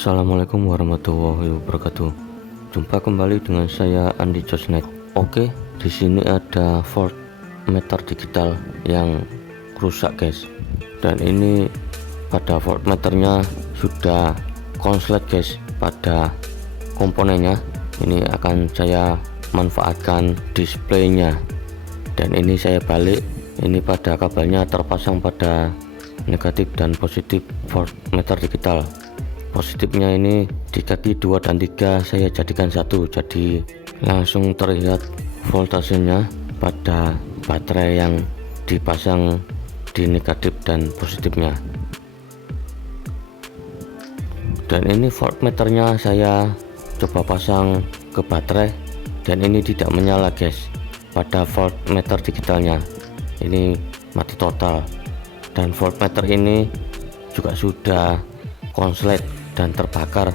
Assalamualaikum warahmatullahi wabarakatuh. Jumpa kembali dengan saya Andi Josnet. Oke, di sini ada voltmeter digital yang rusak, guys. Dan ini pada voltmeternya sudah konslet, guys. Pada komponennya ini akan saya manfaatkan displaynya. Dan ini saya balik. Ini pada kabelnya terpasang pada negatif dan positif voltmeter digital. Positifnya ini di kaki 2 dan 3 saya jadikan satu, jadi langsung terlihat voltasenya pada baterai yang dipasang di negatif dan positifnya. Dan ini voltmeternya saya coba pasang ke baterai dan ini tidak menyala, guys. Pada voltmeter digitalnya ini mati total, dan voltmeter ini juga sudah konslet dan terbakar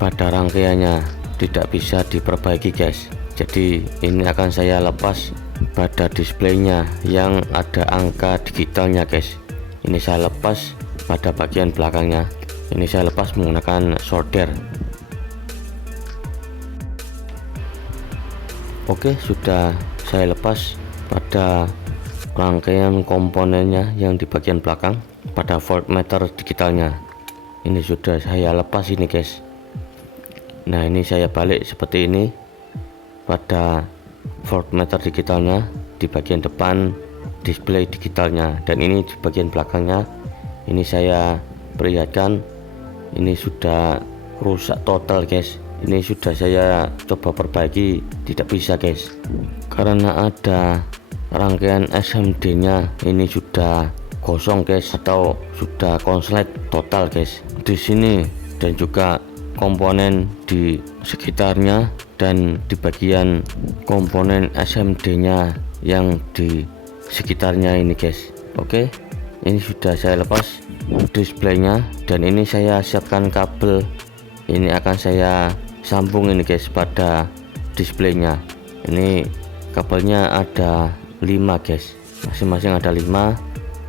pada rangkaiannya, tidak bisa diperbaiki, guys. Jadi ini akan saya lepas pada displaynya yang ada angka digitalnya, guys. Ini saya lepas pada bagian belakangnya. Ini saya lepas menggunakan solder. Oke, sudah saya lepas pada rangkaian komponennya yang di bagian belakang pada voltmeter digitalnya. Ini sudah saya lepas ini, guys. Nah, ini saya balik seperti ini pada voltmeter digitalnya di bagian depan display digitalnya, dan ini di bagian belakangnya ini saya perlihatkan ini sudah rusak total, guys. Ini sudah saya coba perbaiki, tidak bisa, guys, karena ada rangkaian SMD nya ini sudah kosong, guys, atau sudah konslet total, guys, di sini, dan juga komponen di sekitarnya dan di bagian komponen SMD nya yang di sekitarnya ini, guys. Oke, ini sudah saya lepas displaynya, dan ini saya siapkan kabel. Ini akan saya sambung ini, guys, pada displaynya. Ini kabelnya ada 5, guys, masing-masing ada 5,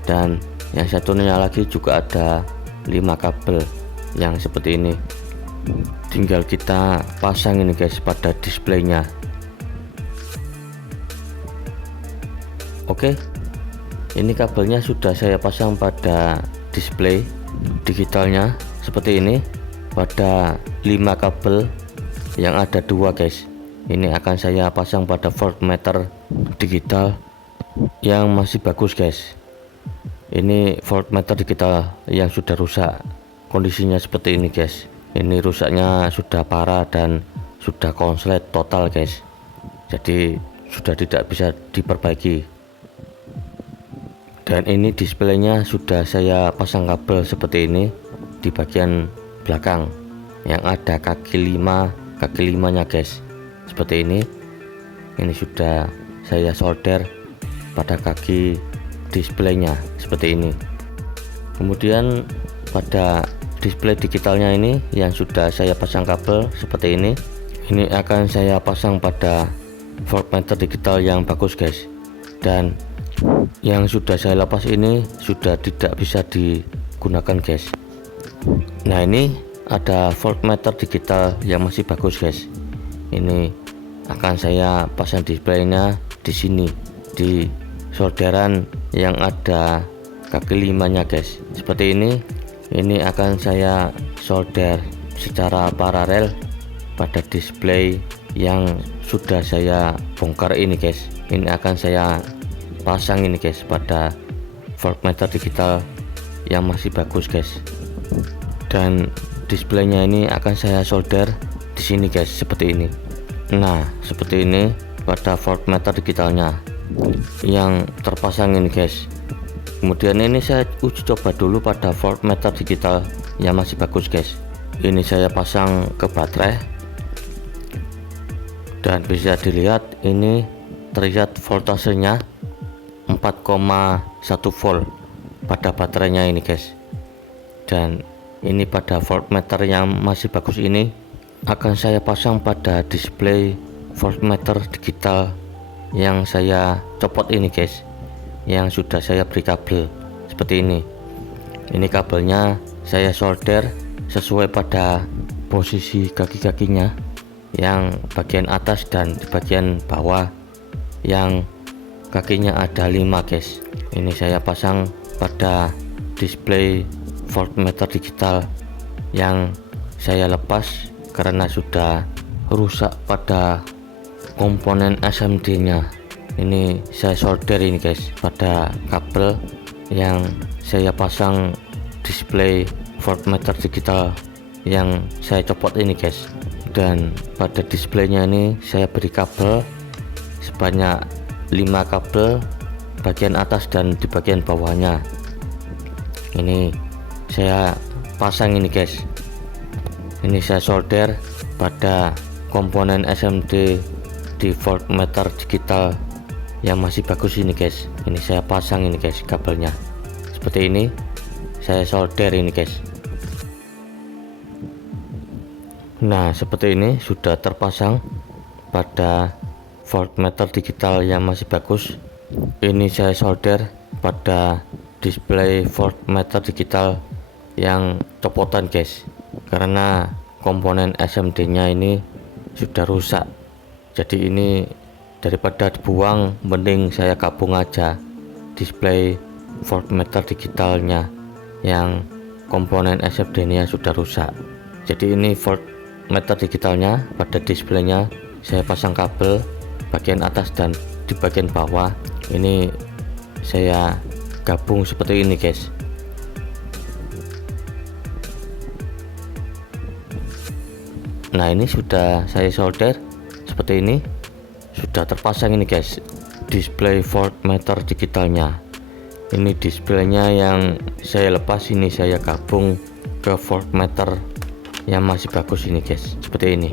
dan yang satunya lagi juga ada 5 kabel yang seperti ini. Tinggal kita pasang ini, guys, pada displaynya. Oke, ini kabelnya sudah saya pasang pada display digitalnya seperti ini. Pada 5 kabel yang ada 2, guys, ini akan saya pasang pada voltmeter digital yang masih bagus, guys. Ini voltmeter digital yang sudah rusak, kondisinya seperti ini, guys. Ini rusaknya sudah parah dan sudah konslet total, guys. Jadi sudah tidak bisa diperbaiki. Dan ini displaynya sudah saya pasang kabel seperti ini di bagian belakang yang ada kaki 5 nya, guys, seperti ini. Ini sudah saya solder pada kaki displaynya seperti ini. Kemudian pada display digitalnya ini yang sudah saya pasang kabel seperti ini akan saya pasang pada voltmeter digital yang bagus, guys. Dan yang sudah saya lepas ini sudah tidak bisa digunakan, guys. Nah, ini ada voltmeter digital yang masih bagus, guys. Ini akan saya pasang displaynya di sini di solderan yang ada kaki 5 nya, guys, seperti ini. Ini akan saya solder secara paralel pada display yang sudah saya bongkar ini, guys. Ini akan saya pasang ini, guys, pada voltmeter digital yang masih bagus, guys. Dan displaynya ini akan saya solder di sini, guys, seperti ini. Nah, seperti ini pada voltmeter digitalnya yang terpasang ini, guys. Kemudian ini saya uji coba dulu pada voltmeter digital yang masih bagus, guys. Ini saya pasang ke baterai dan bisa dilihat ini terlihat voltasenya 4,1 volt pada baterainya ini, guys. Dan ini pada voltmeter yang masih bagus ini akan saya pasang pada display voltmeter digital yang saya copot ini, guys, yang sudah saya beri kabel seperti ini. Ini kabelnya saya solder sesuai pada posisi kaki-kakinya, yang bagian atas dan di bagian bawah yang kakinya ada 5 guys. Ini saya pasang pada display voltmeter digital yang saya lepas karena sudah rusak pada komponen SMD nya. Ini saya solder ini guys pada kabel yang saya pasang display voltmeter digital yang saya copot ini guys. Dan pada displaynya ini saya beri kabel sebanyak 5 kabel bagian atas dan di bagian bawahnya. Ini saya pasang ini guys. Ini saya solder pada komponen SMD di voltmeter digital yang masih bagus ini guys. Ini saya pasang ini guys kabelnya seperti ini, saya solder ini guys. Nah seperti ini sudah terpasang pada voltmeter digital yang masih bagus. Ini saya solder pada display voltmeter digital yang copotan guys, karena komponen SMD nya ini sudah rusak. Jadi ini daripada dibuang mending saya gabung aja display voltmeter digitalnya yang komponen SMD nya sudah rusak. Jadi ini voltmeter digitalnya pada displaynya saya pasang kabel bagian atas dan di bagian bawah. Ini saya gabung seperti ini guys. Nah ini sudah saya solder seperti ini, sudah terpasang ini guys display voltmeter digitalnya. Ini displaynya yang saya lepas, ini saya gabung ke voltmeter yang masih bagus ini guys seperti ini.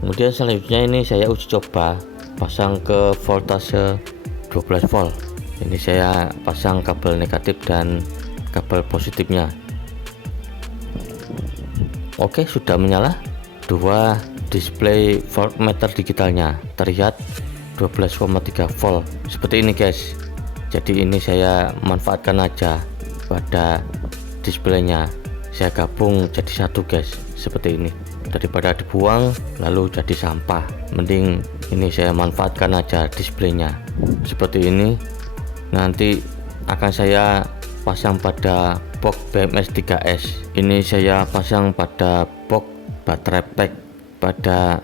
Kemudian selanjutnya ini saya uji coba pasang ke voltase 12 volt. Ini saya pasang kabel negatif dan kabel positifnya. Oke, sudah menyala. Dua display voltmeter digitalnya terlihat 12,3 volt seperti ini guys. Jadi ini saya manfaatkan aja pada displaynya, saya gabung jadi satu guys seperti ini. Daripada dibuang lalu jadi sampah, mending ini saya manfaatkan aja displaynya seperti ini. Nanti akan saya pasang pada box BMS 3S. Ini saya pasang pada box baterai pack pada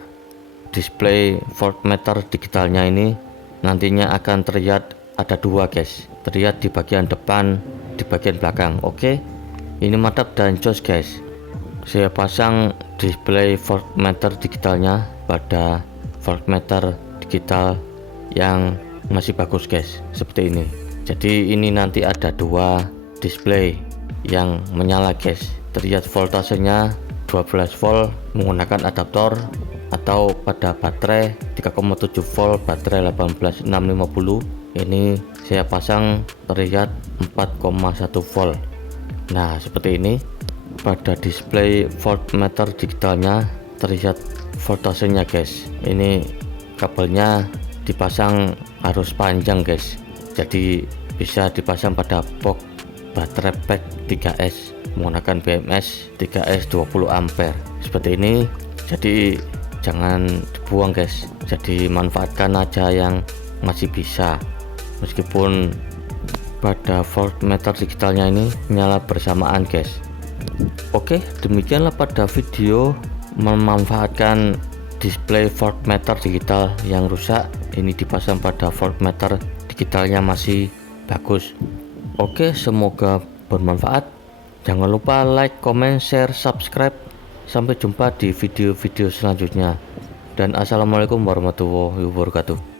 display voltmeter digitalnya. Ini nantinya akan terlihat ada dua guys, terlihat di bagian depan, di bagian belakang. Oke, ini mantap dan jos guys. Saya pasang display voltmeter digitalnya pada voltmeter digital yang masih bagus guys seperti ini. Jadi ini nanti ada dua display yang menyala guys, terlihat voltasenya 12 volt menggunakan adaptor, atau pada baterai 3,7 volt baterai 18650. Ini saya pasang terlihat 4,1 volt. Nah seperti ini. Pada display voltmeter digitalnya terlihat voltasenya guys. Ini kabelnya dipasang harus panjang guys, jadi bisa dipasang pada box baterai pack 3S menggunakan BMS 3S 20 ampere seperti ini. Jadi jangan dibuang guys, jadi manfaatkan aja yang masih bisa, meskipun pada voltmeter digitalnya ini nyala bersamaan guys. Oke, demikianlah pada video memanfaatkan display voltmeter digital yang rusak. Ini dipasang pada voltmeter digitalnya masih bagus. Oke, semoga bermanfaat. Jangan lupa like, comment, share, subscribe. Sampai jumpa di video-video selanjutnya. Dan assalamualaikum warahmatullahi wabarakatuh.